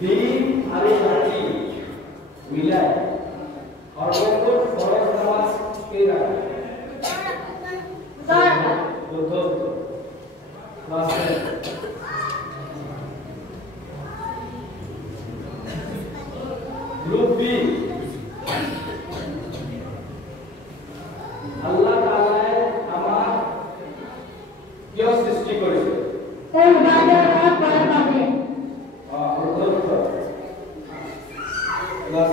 দিন আর রাতি মিলায় সর্বক্ষণ ফরজ নামাজ কে রাখে? গ্রুপ বি আল্লাহ তাআলা আমার কি সৃষ্টি করেছে? এই বাজার আর পারে পাবে প্রথম ক্লাস